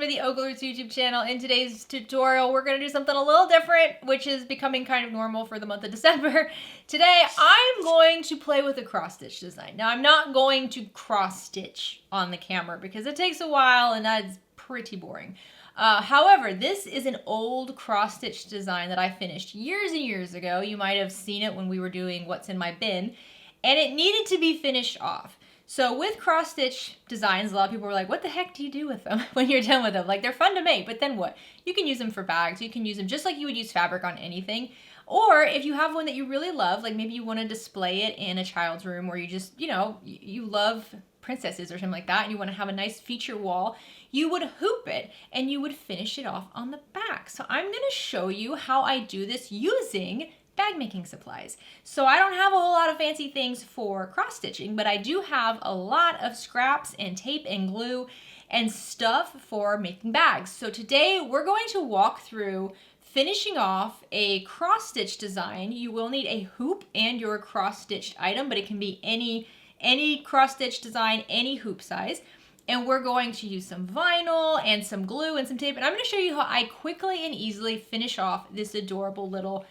welcome to the OklaRoots YouTube channel. In today's tutorial, we're going to do something a little different, which is becoming kind of normal for the month of December. Today, I'm going to play with a cross-stitch design. Now, I'm not going to cross-stitch on the camera because it takes a while and that's pretty boring. However, this is an old cross-stitch design that I finished years and years ago. You might have seen it when we were doing What's in My Bin, and it needed to be finished off. So with cross-stitch designs, a lot of people were like, what the heck do you do with them when you're done with them? Like, they're fun to make, but then what? You can use them for bags. You can use them just like you would use fabric on anything. Or if you have one that you really love, like maybe you want to display it in a child's room, or you just, you love princesses or something like that, and you want to have a nice feature wall, you would hoop it and you would finish it off on the back. So I'm going to show you how I do this using bag making supplies. So I don't have a whole lot of fancy things for cross stitching, but I do have a lot of scraps and tape and glue and stuff for making bags. So today we're going to walk through finishing off a cross stitch design. You will need a hoop and your cross stitched item, but it can be any cross stitch design, any hoop size. And we're going to use some vinyl and some glue and some tape. And I'm going to show you how I quickly and easily finish off this adorable little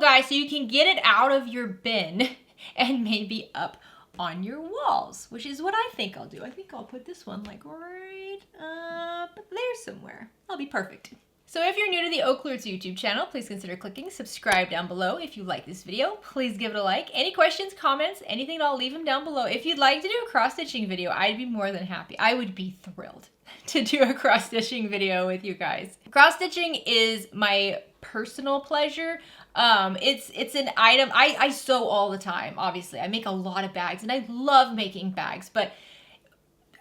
guy so you can get it out of your bin and maybe up on your walls, which is what I think I'll do. I think I'll put this one like right up there somewhere. I'll be perfect. So if you're new to the OklaRoots YouTube channel, please consider clicking subscribe down below. If you like this video, please give it a like. Any questions, comments, anything, I'll leave them down below. If you'd like to do a cross-stitching video, I'd be more than happy. I would be thrilled to do a cross-stitching video with you guys. Cross-stitching is my personal pleasure. It's an item, I sew all the time, obviously. I make a lot of bags and I love making bags, but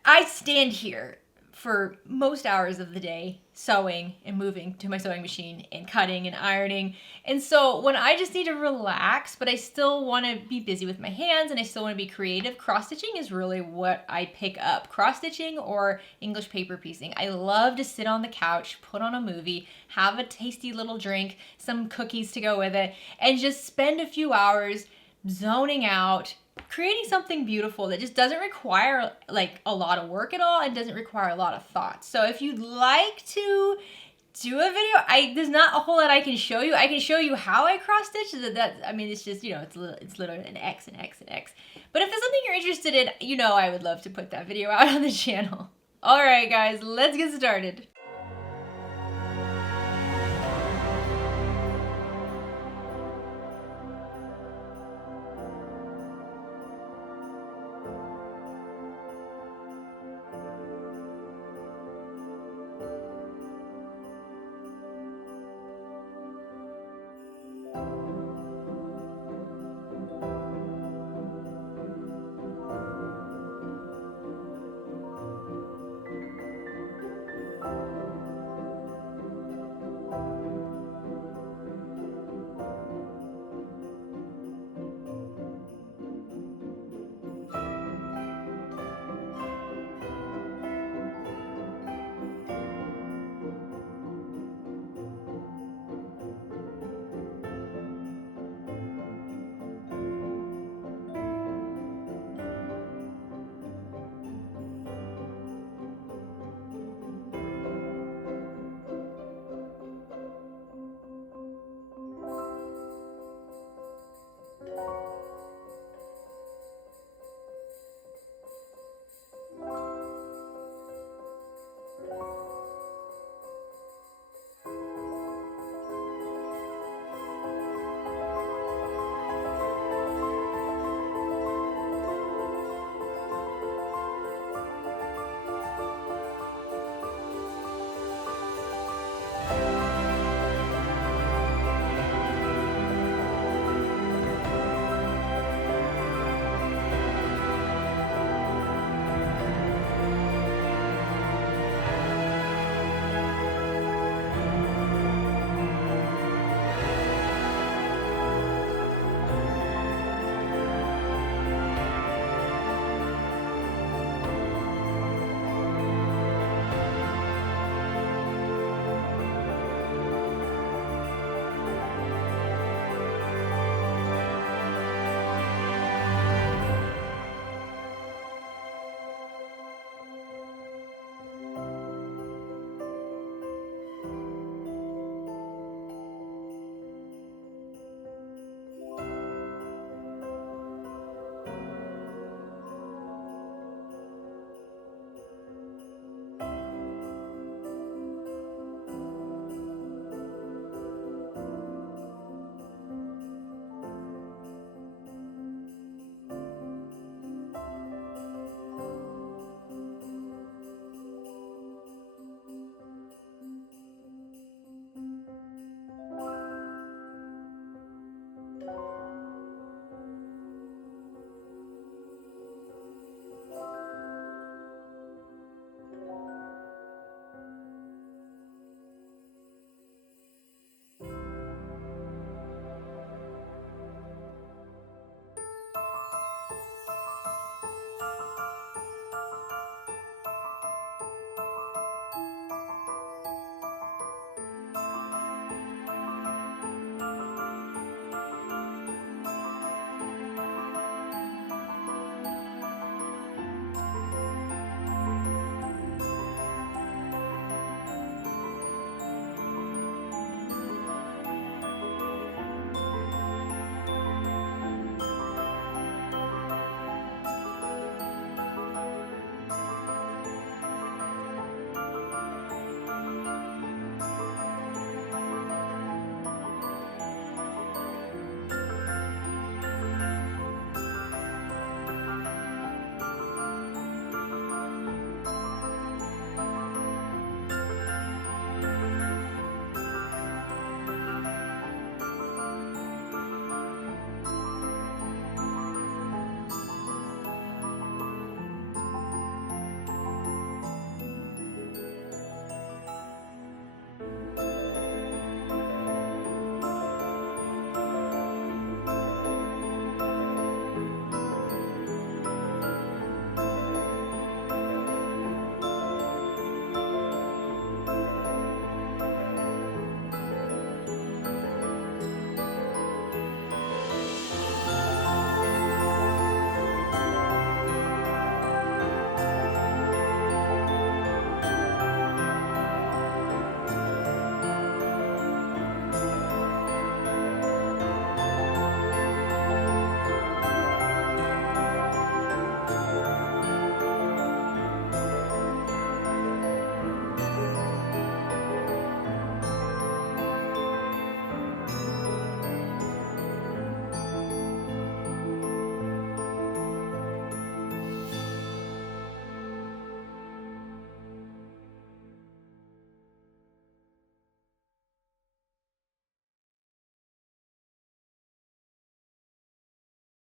I stand here for most hours of the day sewing and moving to my sewing machine and cutting and ironing. And so when I just need to relax, but I still want to be busy with my hands and I still want to be creative, cross-stitching is really what I pick up. Cross-stitching or English paper piecing. I love to sit on the couch, put on a movie, have a tasty little drink, some cookies to go with it, and just spend a few hours zoning out, creating something beautiful that just doesn't require like a lot of work at all and doesn't require a lot of thought. So if you'd like to do a video, there's not a whole lot I can show you. I can show you how I cross stitch. I mean, it's just, it's literally an X and X and X. But if there's something you're interested in, I would love to put that video out on the channel. All right, guys, let's get started.